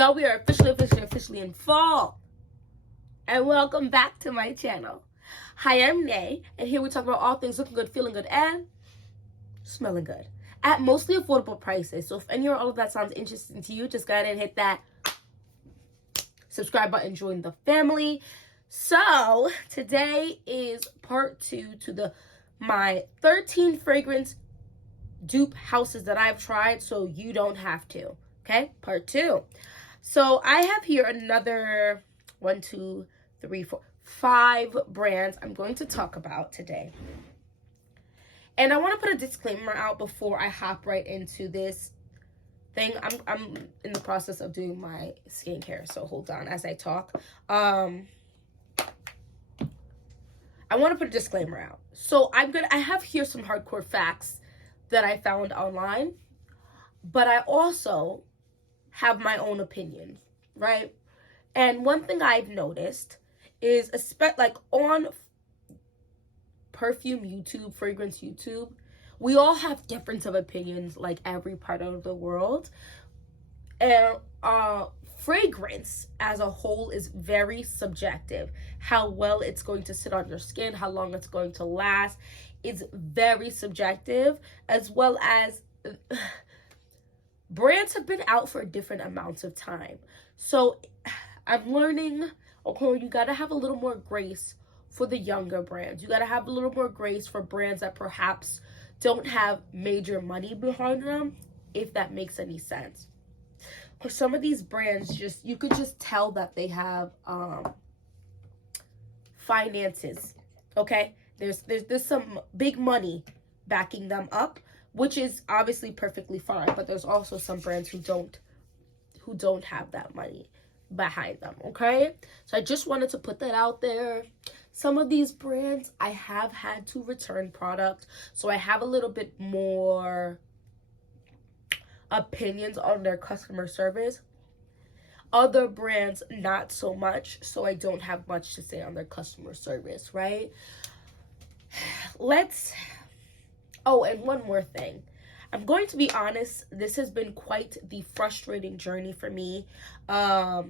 Y'all, we are officially in fall. And welcome back to my channel. Hi, I'm Nay, and here we talk about all things looking good, feeling good, and smelling good at mostly affordable prices. So if any or all of that sounds interesting to you, just go ahead and hit that subscribe button, join the family. So today is part 2 to my 13 fragrance dupe houses that I've tried so you don't have to. Okay, part 2. So I have here another 1, 2, 3, 4, 5 brands I'm going to talk about today. And I want to put a disclaimer out before I hop right into this thing. I'm in the process of doing my skincare, so hold on as I talk. I want to put a disclaimer out. So I have here some hardcore facts that I found online, but I also have my own opinion, right? And one thing I've noticed is, like on perfume YouTube, fragrance YouTube, we all have difference of opinions, like every part of the world. And fragrance as a whole is very subjective. How well it's going to sit on your skin, how long it's going to last, is very subjective, as well as brands have been out for different amounts of time. So I'm learning, okay, you gotta have a little more grace for the younger brands. You gotta have a little more grace for brands that perhaps don't have major money behind them, if that makes any sense. For some of these brands, you could just tell that they have finances, okay? There's some big money backing them up, which is obviously perfectly fine, but there's also some brands who don't have that money behind them, okay? So I just wanted to put that out there. Some of these brands I have had to return product, so I have a little bit more opinions on their customer service. Other brands not so much, so I don't have much to say on their customer service, right? Oh, and one more thing. I'm going to be honest, this has been quite the frustrating journey for me. I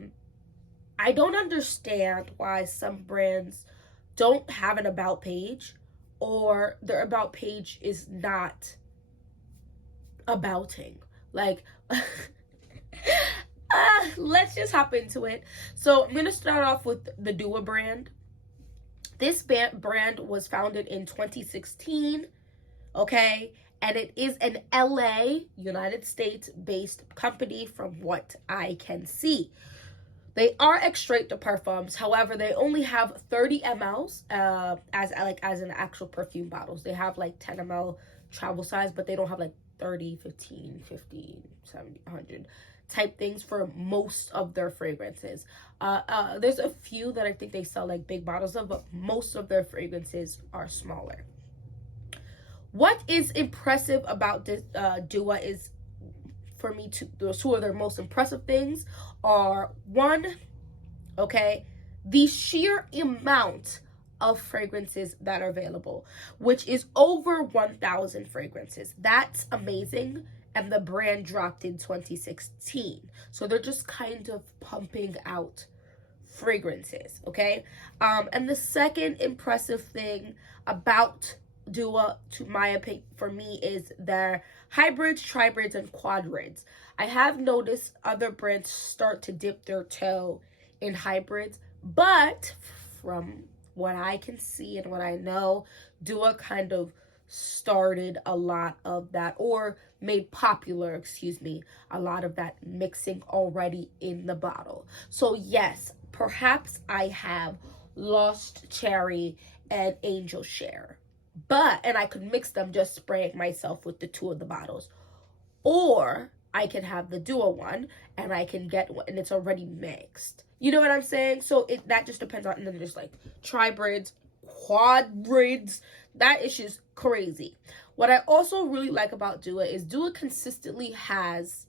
don't understand why some brands don't have an about page, or their about page is not abouting. Like, let's just hop into it. So I'm going to start off with the Dupe brand. This brand was founded in 2016. Okay, and it is an LA, United States based company from what I can see. They are extrait de parfums. However, they only have 30 mLs as in actual perfume bottles. They have like 10 ml travel size, but they don't have like 30, 15, 70, 100 type things for most of their fragrances. There's a few that I think they sell like big bottles of, but most of their fragrances are smaller. What is impressive about this Dupe is, for me, the two of their most impressive things are, one, okay, the sheer amount of fragrances that are available, which is over 1,000 fragrances. That's amazing. And the brand dropped in 2016. So they're just kind of pumping out fragrances, okay? And the second impressive thing about Dupe, to my opinion, for me, is their hybrids, tribrids, and quadrids. I have noticed other brands start to dip their toe in hybrids, but from what I can see and what I know, Dupe kind of started a lot of that, or made popular, a lot of that mixing already in the bottle. So yes, perhaps I have Lost Cherry and Angel Share, and I could mix them just spraying myself with the two of the bottles. Or I can have the Dupe one and I can get one and it's already mixed. You know what I'm saying? So that just depends on, and then there's like tribrids, quadrids. That is just crazy. What I also really like about Dupe is Dupe consistently has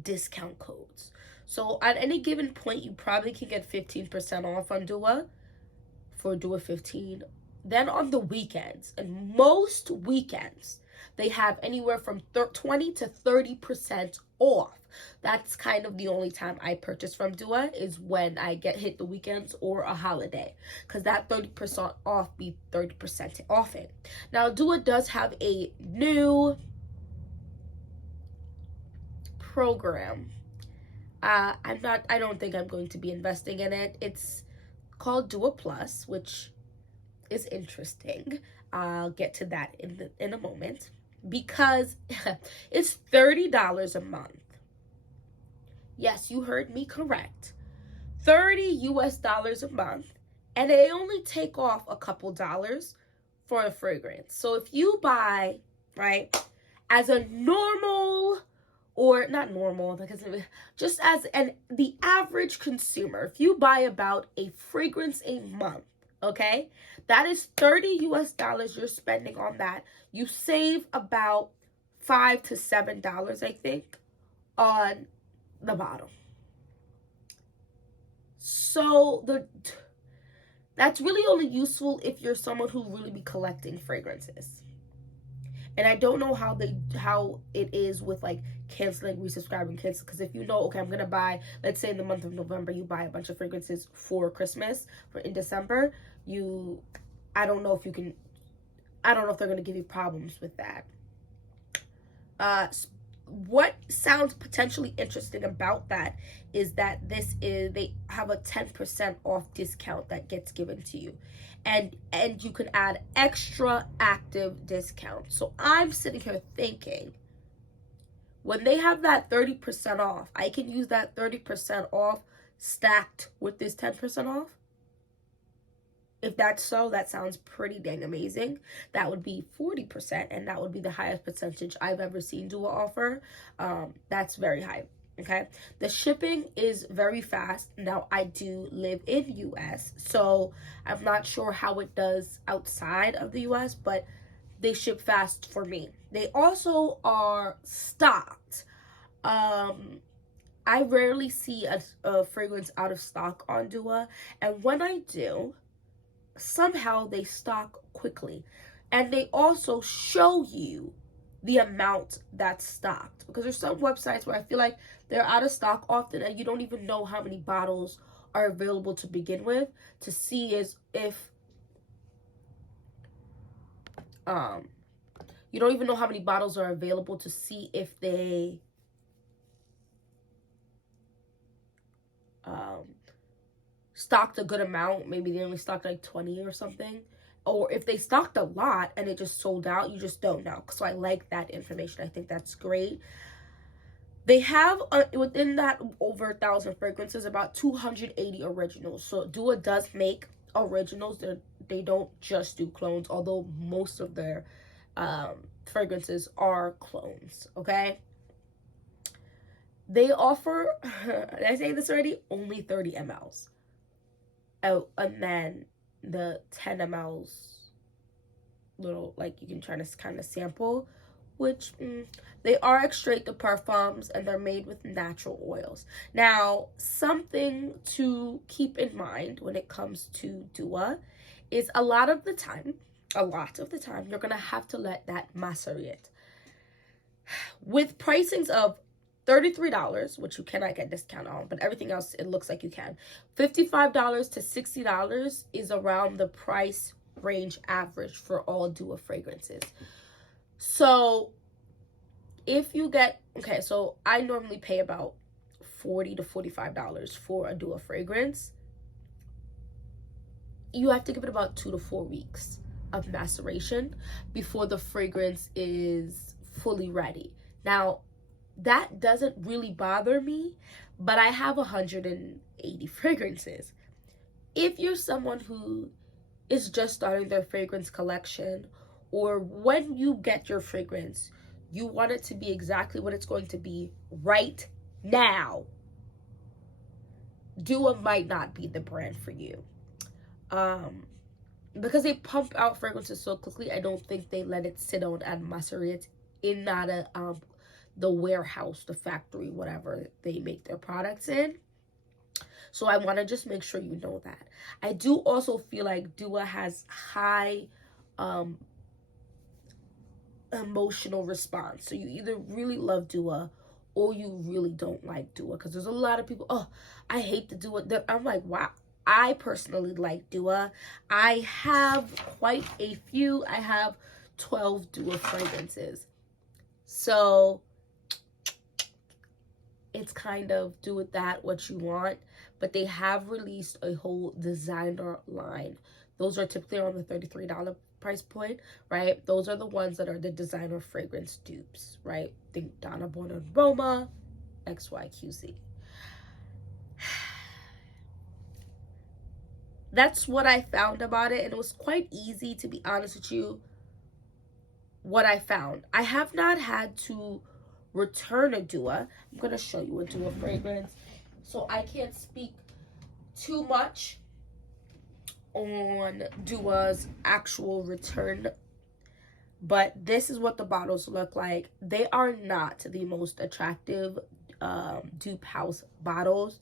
discount codes. So at any given point, you probably can get 15% off on Dupe for Dupe 15. Then on the weekends, and most weekends, they have anywhere from 20 to 30% off. That's kind of the only time I purchase from Dua, is when I get hit the weekends or a holiday, because that 30% off be 30% off it. Now, Dua does have a new program. I don't think I'm going to be investing in it. It's called Dua Plus, which is interesting. I'll get to that in a moment, because it's $30 a month. Yes, you heard me correct. $30 a month, and they only take off a couple dollars for a fragrance. So if you buy, right, as a normal, or not normal, because just as the average consumer, if you buy about a fragrance a month, okay, that is $30 you're spending on that. You save about $5 to $7, I think, on the bottle. So that's really only useful if you're someone who really be collecting fragrances. And I don't know how it is with like canceling, resubscribing, cancel. Because if you know, okay, I'm gonna buy, let's say in the month of November, you buy a bunch of fragrances for Christmas, for in December, I don't know if they're gonna give you problems with that. What sounds potentially interesting about that is that they have a 10% off discount that gets given to you, and you can add extra active discount. So I'm sitting here thinking, when they have that 30% off, I can use that 30% off stacked with this 10% off. If that's so, that sounds pretty dang amazing. That would be 40%, and that would be the highest percentage I've ever seen Dua offer. That's very high, okay? The shipping is very fast. Now, I do live in US, so I'm not sure how it does outside of the US, but they ship fast for me. They also are stocked. I rarely see a fragrance out of stock on Dua, and when I do, somehow they stock quickly, and they also show you the amount that's stocked, because there's some websites where I feel like they're out of stock often, and you don't even know how many bottles are available to begin with, to see if you don't even know how many bottles are available to see if they stocked a good amount. Maybe they only stocked like 20 or something, or if they stocked a lot and it just sold out, you just don't know. So I like that information. I think that's great. They have within that over 1,000 fragrances, about 280 originals. So Dua does make originals. They don't just do clones, although most of their fragrances are clones, okay? They offer, did I say this already? Only 30 mLs. Oh, and then the 10 mLs, little, like, you can try to kind of sample, which they are extrait de parfums, and they're made with natural oils. Now, something to keep in mind when it comes to Dua is a lot of the time, you're gonna have to let that macerate. With pricings of $33, which you cannot get discount on, but everything else, it looks like you can. $55 to $60 is around the price range average for all Dua fragrances. So if you get, okay, so I normally pay about $40 to $45 for a Dua fragrance. You have to give it about 2 to 4 weeks of maceration before the fragrance is fully ready. Now, that doesn't really bother me, but I have 180 fragrances. If you're someone who is just starting their fragrance collection, or when you get your fragrance, you want it to be exactly what it's going to be right now, Dua might not be the brand for you. Because they pump out fragrances so quickly, I don't think they let it sit on and macerate in the warehouse, the factory, whatever they make their products in. So I want to just make sure you know that. I do also feel like Dua has high emotional response. So you either really love Dua or you really don't like Dua. Because there's a lot of people, oh, I hate the Dua. I'm like, wow. I personally like Dua. I have quite a few. I have 12 Dua fragrances. So it's kind of do with that what you want. But they have released a whole designer line. Those are typically around the $33 price point, right? Those are the ones that are the designer fragrance dupes, right? Think Donna Bonaroma, XYQZ. That's what I found about it, and it was quite easy, to be honest with you, what I found. I have not had to return a Dua. I'm going to show you a Dua fragrance, so I can't speak too much on Dua's actual return, but this is what the bottles look like. They are not the most attractive dupe house bottles.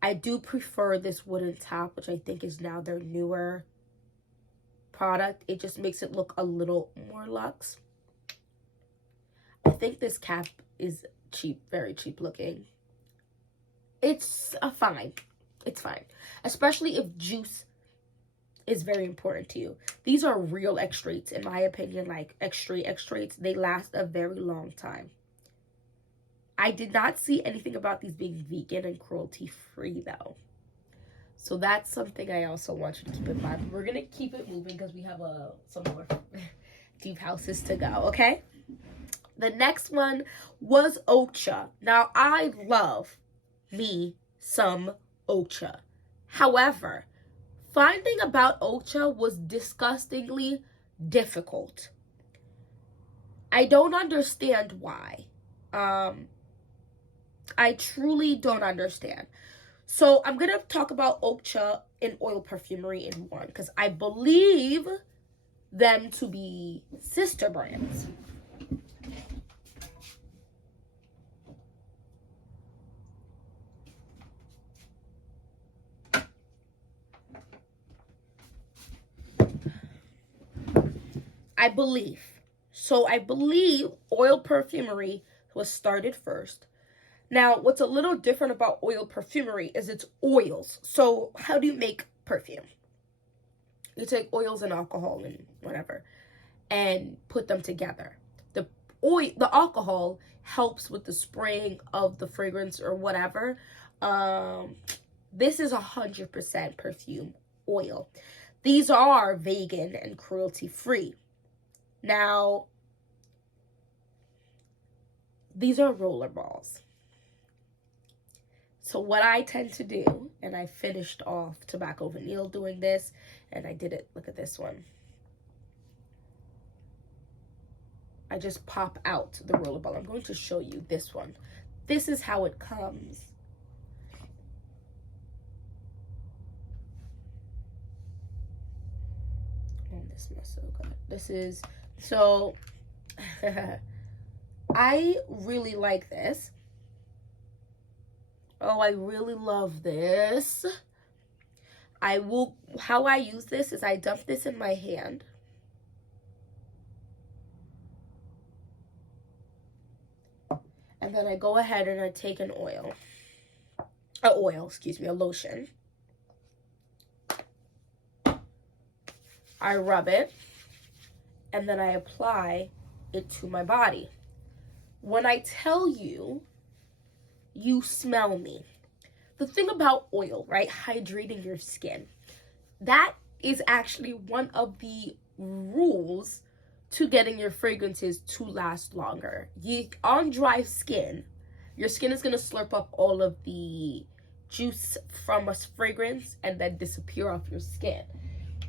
I do prefer this wooden top, which I think is now their newer product. It just makes it look a little more luxe. I think this cap is cheap, very cheap looking. It's fine. It's fine. Especially if juice is very important to you. These are real extracts, in my opinion, like extracts. They last a very long time. I did not see anything about these being vegan and cruelty-free, though. So that's something I also want you to keep in mind. We're going to keep it moving because we have some more deep houses to go, okay? The next one was Ocha. Now, I love me some Ocha. However, finding about Ocha was disgustingly difficult. I don't understand why. I truly don't understand. So I'm going to talk about Ocha and Oil Perfumery in one, because I believe them to be sister brands. I believe. So I believe Oil Perfumery was started first. Now, what's a little different about Oil Perfumery is it's oils. So how do you make perfume? You take oils and alcohol and whatever and put them together. The alcohol helps with the spraying of the fragrance or whatever. This is 100% perfume oil. These are vegan and cruelty-free. Now, these are roller balls. So what I tend to do, and I finished off Tobacco Vanille doing this, and I did it, look at this one. I just pop out the roller ball. I'm going to show you this one. This is how it comes. Oh, this smells so good. This is, so, I really like this. Oh, I really love this. How I use this is I dump this in my hand. And then I go ahead and I take a lotion. I rub it. And then I apply it to my body. When I tell you, you smell me. The thing about oil, right? Hydrating your skin. That is actually one of the rules to getting your fragrances to last longer. On dry skin, your skin is going to slurp up all of the juice from a fragrance and then disappear off your skin,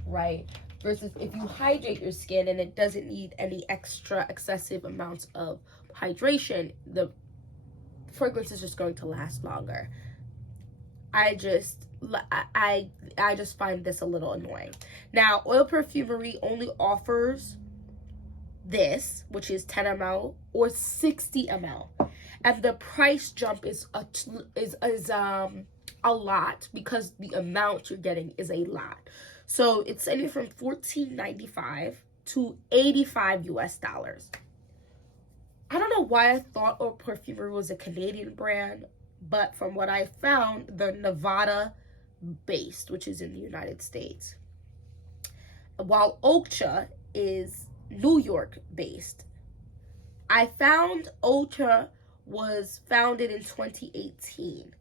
right? Versus if you hydrate your skin and it doesn't need any extra excessive amounts of hydration, the fragrance is just going to last longer. I just find this a little annoying. Now, Oil Perfumery only offers this, which is 10 ml or 60 ml, and the price jump is a lot because the amount you're getting is a lot. So it's anywhere from $14.95 to $85 US. I don't know why I thought Eau Perfumery was a Canadian brand, but from what I found, they're Nevada based, which is in the United States. While Ocha is New York based. I found Ocha was founded in 2018,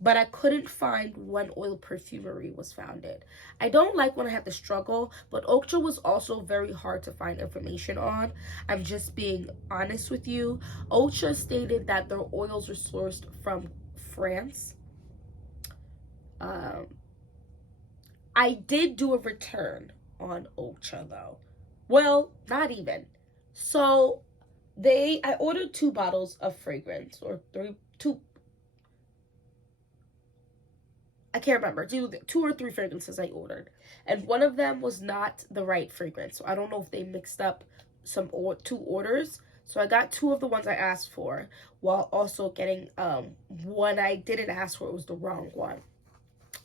but I couldn't find when Oil Perfumery was founded. I don't like when I have to struggle, but Ocha was also very hard to find information on. I'm just being honest with you. Ocha stated that their oils were sourced from France. I did do a return on Ocha though. Well, not even. So I ordered 2 bottles of fragrance, or two, I can't remember, 2 or 3 fragrances I ordered, and one of them was not the right fragrance. So I don't know if they mixed up 2 orders. So I got 2 of the ones I asked for, while also getting one I didn't ask for. It was the wrong one.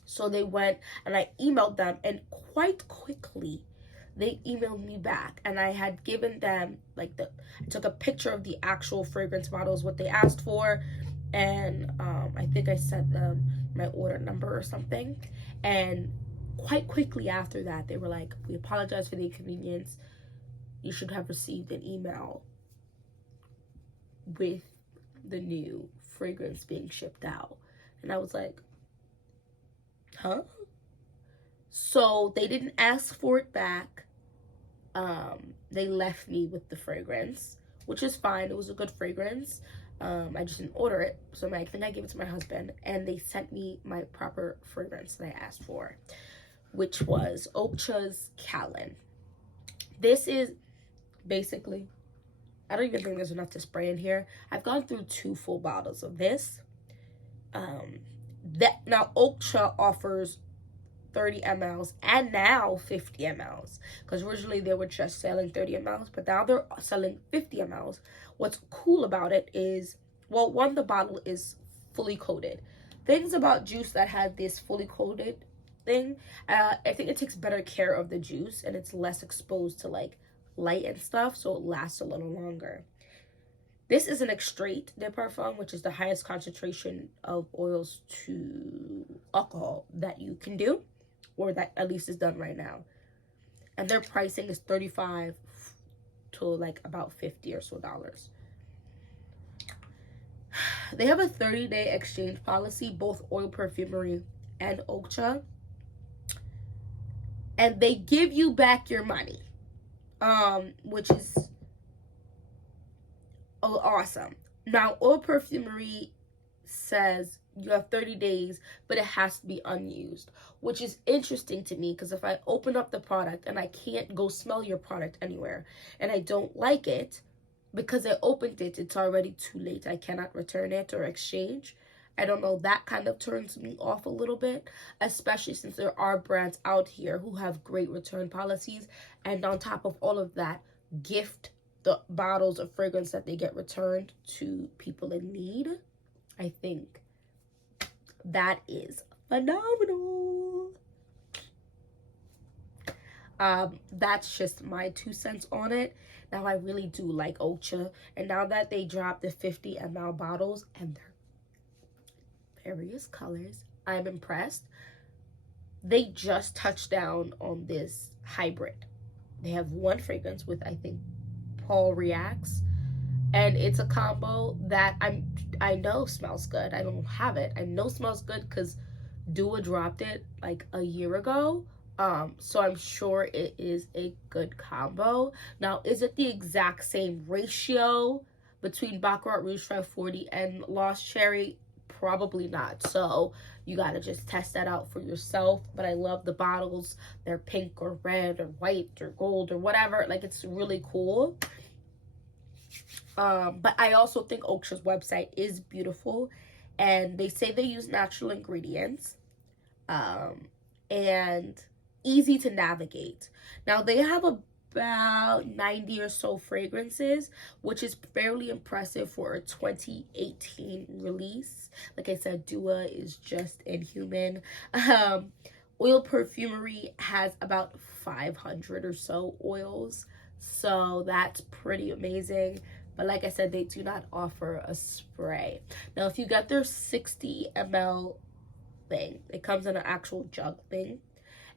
So they went and I emailed them, and quite quickly they emailed me back, and I had given them I took a picture of the actual fragrance bottles, what they asked for, and I think I sent them my order number or something. And quite quickly after that, they were like, we apologize for the inconvenience. You should have received an email with the new fragrance being shipped out. And I was like, huh? So they didn't ask for it back. They left me with the fragrance, which is fine. It was a good fragrance. I just didn't order it. So I think I gave it to my husband, and they sent me my proper fragrance that I asked for, which was Ocha's Callan. This is basically, I don't even think there's enough to spray in here. I've gone through 2 full bottles of this. Now Ocha offers 30 mLs and now 50 mLs, because originally they were just selling 30 mLs, but now they're selling 50 mLs. What's cool about it is, well, one, the bottle is fully coated. Things about juice that have this fully coated thing, I think it takes better care of the juice, and it's less exposed to like light and stuff, so it lasts a little longer. This is an extrait de parfum, which is the highest concentration of oils to alcohol that you can do, or that at least is done right now. And their pricing is $35 to like about $50 or so. They have a 30-day exchange policy, both Oil Perfumery and Ocha. And they give you back your money, which is awesome. Now, Oil Perfumery says you have 30 days, but it has to be unused, which is interesting to me, because if I open up the product and I can't go smell your product anywhere, and I don't like it because I opened it, it's already too late. I cannot return it or exchange. I don't know, that kind of turns me off a little bit, especially since there are brands out here who have great return policies, and on top of all of that, gift the bottles of fragrance that they get returned to people in need. I think that is phenomenal. That's just my 2 cents on it. Now, I really do like Ocha, and now that they dropped the 50 ml bottles and their various colors, I'm impressed. They just touched down on this hybrid. They have one fragrance with, I think, Paul Reacts, and it's a combo that I know smells good. I don't have it. I know smells good because Dua dropped it like a year ago. So I'm sure it is a good combo. Now, is it the exact same ratio between Baccarat Rouge 540 and Lost Cherry? Probably not. So you gotta just test that out for yourself. But I love the bottles. They're pink or red or white or gold or whatever. Like, it's really cool. But I also think Ocha's website is beautiful, and they say they use natural ingredients, and easy to navigate. Now, they have about 90 or so fragrances, which is fairly impressive for a 2018 release. Like I said, Dua is just inhuman. Oil Perfumery has about 500 or so oils, so that's pretty amazing. But like I said, they do not offer a spray. Now, if you get their 60 ml thing, it comes in an actual jug thing,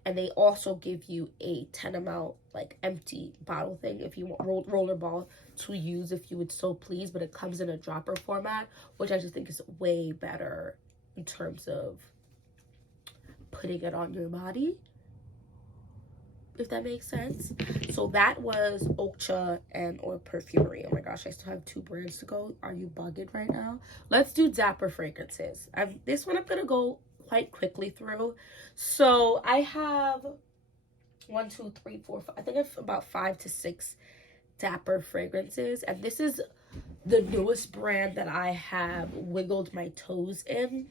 and they also give you a 10 ml like empty bottle thing if you want rollerball to use if you would so please. But it comes in a dropper format, which I just think is way better in terms of putting it on your body, if that makes sense. So that was Okcha and Oil Perfumery. Oh my gosh, I still have 2 brands to go. Are you bugged right now? Let's do Dapper fragrances. This one I'm gonna go quite quickly through. So I have 1, 2, 3, 4, 5. I think I have about 5 to 6 Dapper fragrances, and this is the newest brand that I have wiggled my toes in.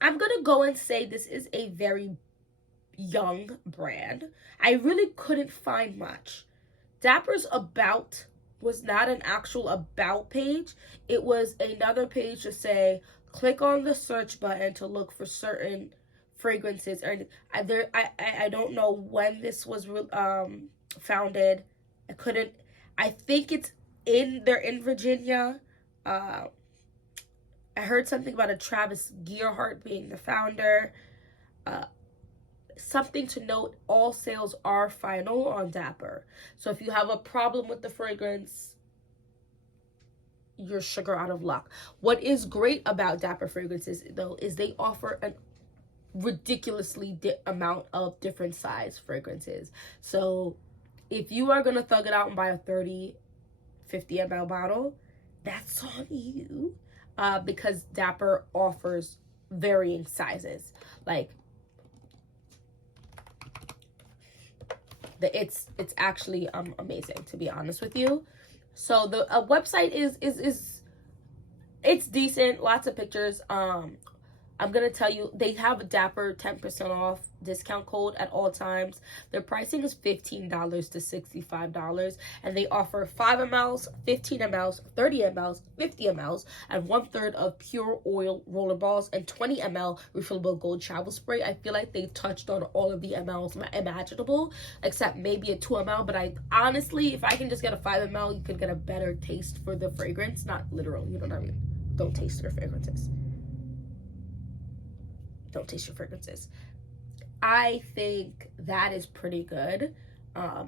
I'm gonna go and say this is a very young brand. I really couldn't find much. Dapper's about was not an actual about page. It was another page to say, click on the search button to look for certain fragrances. And I don't know when this was founded. I think they're in Virginia. I heard something about a Travis Gearhart being the founder. Something to note, all sales are final on Dapper. So if you have a problem with the fragrance, you're sugar out of luck. What is great about Dapper fragrances, though, is they offer a ridiculously amount of different size fragrances. So if you are going to thug it out and buy a 30, 50 ml bottle, that's on you. Because Dapper offers varying sizes. Like, it's actually amazing, to be honest with you. So the website is it's decent, lots of pictures. I'm gonna tell you, they have a Dapper 10% off discount code at all times. Their pricing is $15 to $65, and they offer 5 mls, 15 mls, 30 mls, 50 mls, and 1/3 of pure oil roller balls, and 20 ml refillable gold travel spray. I feel like they touched on all of the mls imaginable, except maybe a 2 ml. But I honestly, if I can just get a 5 ml, you could get a better taste for the fragrance. Not literal, you know what I mean? Don't taste their fragrances. Don't taste your fragrances. I think that is pretty good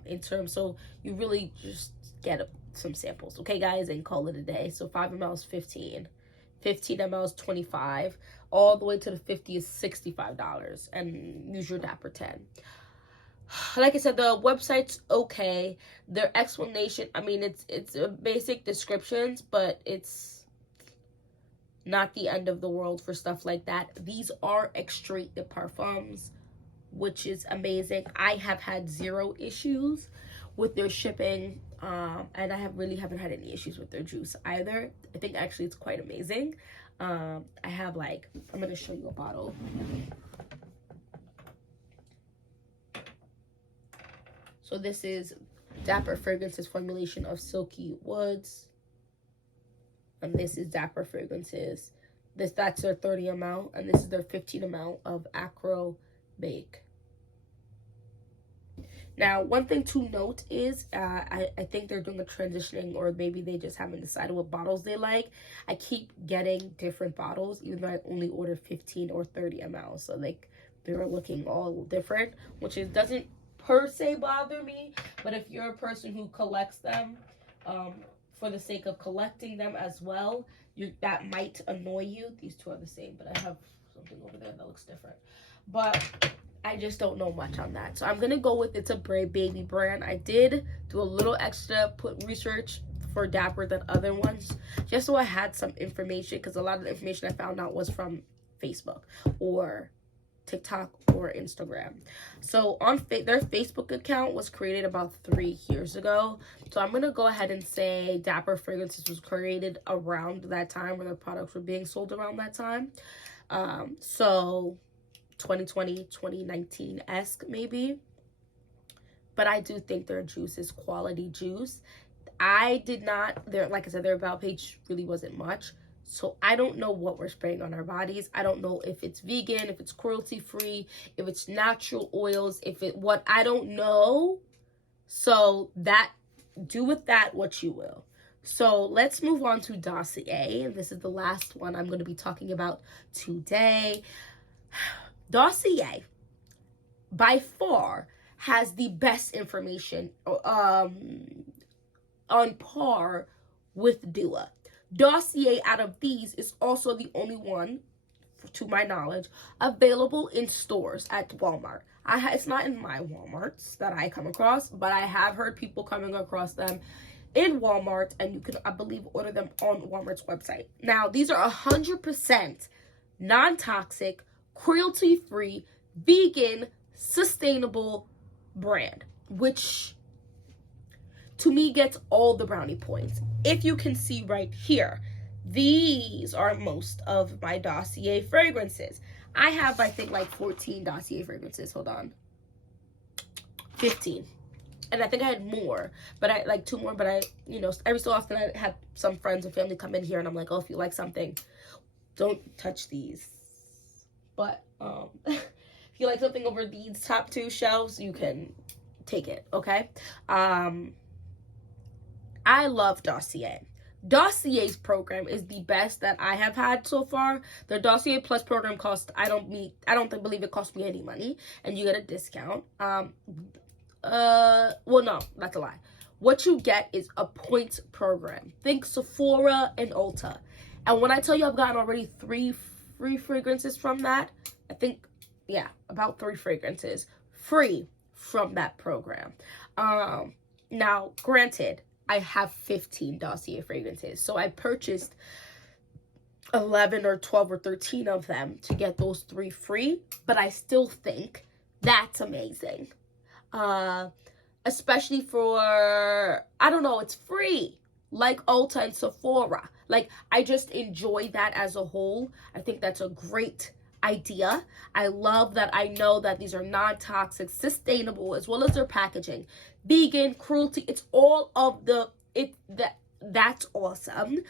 in terms, so you really just get some samples, okay guys, and call it a day. So 5 ml 15 ml 25, all the way to the 50 is $65, and use your Dapper 10. Like I said, the website's okay. Their explanation, I mean, it's a basic descriptions, but it's not the end of the world for stuff like that. These are extrait de parfums, which is amazing. I have had 0 issues with their shipping, and I haven't had any issues with their juice either. I think actually it's quite amazing. I have, like, I'm gonna show you a bottle. So this is Dapper Fragrances formulation of Silky Woods. And this is Dapper Fragrances. That's their 30 ml, and this is their 15 ml of Acro Bake. Now, one thing to note is, I think they're doing a transitioning, or maybe they just haven't decided what bottles they like. I keep getting different bottles, even though I only order 15 or 30 ml. So, like, they're looking all different, which doesn't per se bother me. But if you're a person who collects them, for the sake of collecting them as well, that might annoy you. These two are the same, but I have something over there that looks different. But I just don't know much on that. So I'm going to go with, it's a baby brand. I did do a little extra research for Dapper than other ones, just so I had some information, because a lot of the information I found out was from Facebook or TikTok or Instagram. So on their Facebook account was created about 3 years ago. So I'm gonna go ahead and say Dapper Fragrances was created around that time, where their products were being sold around that time. So 2020, 2019-esque maybe. But I do think their juice is quality juice. Like I said, their about page really wasn't much. So I don't know what we're spraying on our bodies. I don't know if it's vegan, if it's cruelty free, if it's natural oils, I don't know. So that, do with that what you will. So let's move on to Dossier. And this is the last one I'm going to be talking about today. Dossier, by far, has the best information on par with Dupe. Dossier, out of these, is also the only one, to my knowledge, available in stores at Walmart. It's not in my Walmarts that I come across, but I have heard people coming across them in Walmart, and you can, I believe, order them on Walmart's website. Now, these are 100% non-toxic, cruelty-free, vegan, sustainable brand, which to me gets all the brownie points. If you can see right here, these are most of my Dossier fragrances. I have, I think, like 14 Dossier fragrances. Hold on. 15. And I think I had more, but I like 2 more, but I, you know, every so often I have some friends and family come in here and I'm like, oh, if you like something, don't touch these. But if you like something over these top 2 shelves, you can take it, okay? I love Dossier. Dossier's program is the best that I have had so far. The Dossier Plus program costs, I don't believe it cost me any money, and you get a discount. Well, no, that's a lie. What you get is a points program. Think Sephora and Ulta. And when I tell you I've gotten already 3 free fragrances from that, I think, yeah, about 3 fragrances free from that program. Now, granted, I have 15 Dossier fragrances, so I purchased 11 or 12 or 13 of them to get those 3 free, but I still think that's amazing. Especially for, I don't know, it's free, like Ulta and Sephora. Like, I just enjoy that as a whole. I think that's a great idea. I love that I know that these are non-toxic, sustainable, as well as their packaging. Vegan, cruelty, it's all of that's awesome.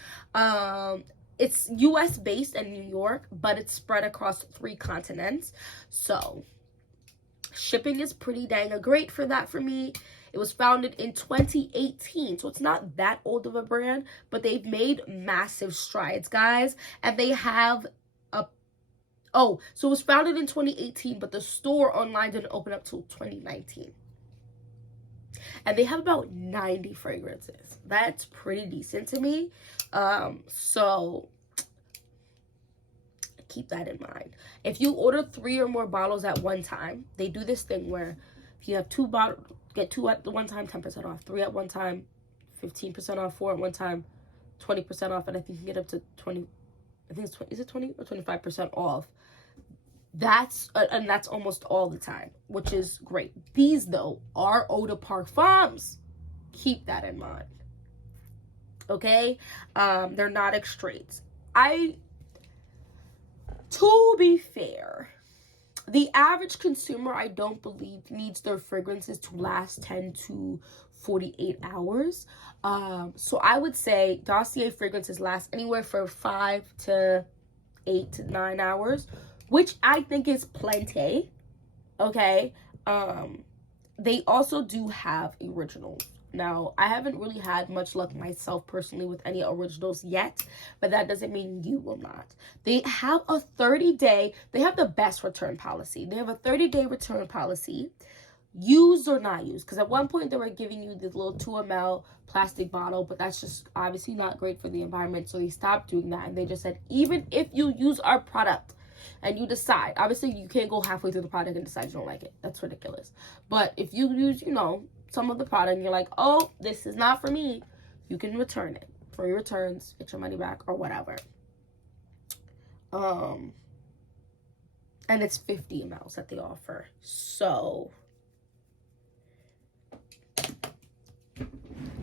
It's US based in New York, but it's spread across 3 continents. So shipping is pretty dang great for that for me. It was founded in 2018, so it's not that old of a brand, but they've made massive strides, guys. And they have so it was founded in 2018, but the store online didn't open up till 2019. And they have about 90 fragrances. That's pretty decent to me. So keep that in mind. If you order 3 or more bottles at one time, they do this thing where if you have 2 bottles, get 2 at the one time, 10% off. 3 at one time, 15% off. 4 at one time, 20% off. And I think you can get up to 20. I think it's 20. Is it 20 or 25% off? That's almost all the time, which is great. These, though, are eau de parfums. Keep that in mind. Okay? They're not extraits. To be fair, the average consumer, I don't believe, needs their fragrances to last 10 to 48 hours. So I would say Dossier fragrances last anywhere from 5 to 8 to 9 hours, which I think is plenty, okay? They also do have originals. Now, I haven't really had much luck myself personally with any originals yet, but that doesn't mean you will not. They have a 30-day, they have the best return policy. They have a 30-day return policy, used or not used, because at one point they were giving you this little 2 ml plastic bottle, but that's just obviously not great for the environment, so they stopped doing that, and they just said, even if you use our product, and you decide, obviously you can't go halfway through the product and decide you don't like it. That's ridiculous. But if you use, you know, some of the product and you're like, oh, this is not for me, you can return it. For your returns, get your money back or whatever. And it's 50 ml that they offer. So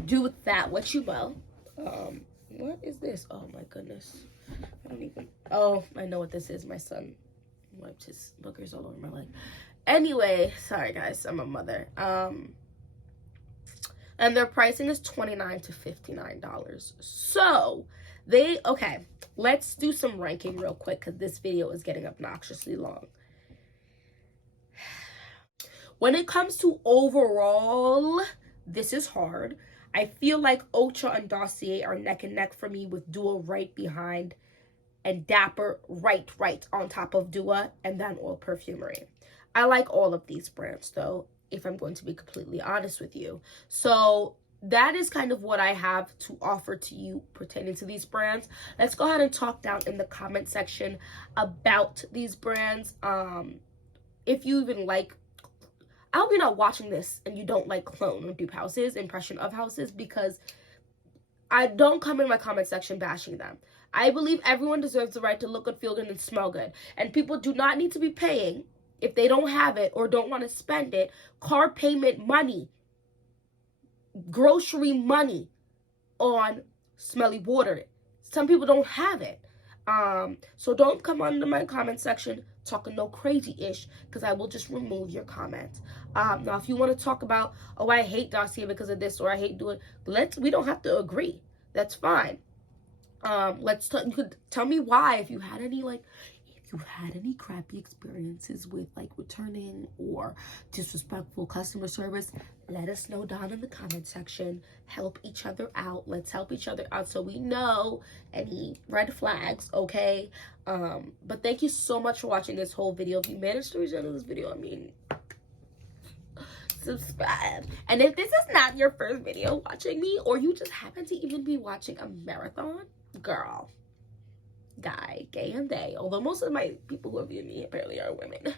do with that what you will. What is this? Oh my goodness. Oh, I know what this is. My son wiped his boogers all over my leg. Anyway, sorry guys, I'm a mother. And their pricing is $29 to $59. So Okay, let's do some ranking real quick because this video is getting obnoxiously long. When it comes to overall, this is hard. I feel like Ocha and Dossier are neck and neck for me, with Dua right behind and Dapper right on top of Dua, and then Oil Perfumery. I like all of these brands though, if I'm going to be completely honest with you. So that is kind of what I have to offer to you pertaining to these brands. Let's go ahead and talk down in the comment section about these brands. If you even like, I hope you're not watching this and you don't like clone or dupe houses, impression of houses, because I don't come in my comment section bashing them. I believe everyone deserves the right to look good, feel good, and smell good. And people do not need to be paying, if they don't have it or don't want to spend it, car payment money, grocery money on smelly water. Some people don't have it. So don't come under my comment section talking no crazy-ish, because I will just remove your comments. Now, if you want to talk about, oh, I hate Dossier because of this, or I hate doing, we don't have to agree. That's fine. You could tell me why, if you had any crappy experiences with like returning or disrespectful customer service, let us know down in the comment section. Help each other out. Let's help each other out so we know any red flags, okay? But thank you so much for watching this whole video. If you managed to reach the end of this video, I mean, subscribe. And if this is not your first video watching me, or you just happen to even be watching a marathon, girl, guy, gay and they, although most of my people who are viewing me apparently are women,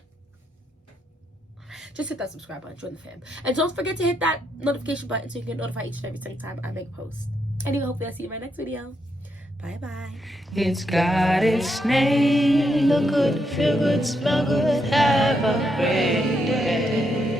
just hit that subscribe button, join the fam, and don't forget to hit that notification button so you can get notified each and every single time I make a post. Anyway, hopefully I'll see you in my next video. Bye bye. It's got its name. Look good, feel good, smell good, have a great day.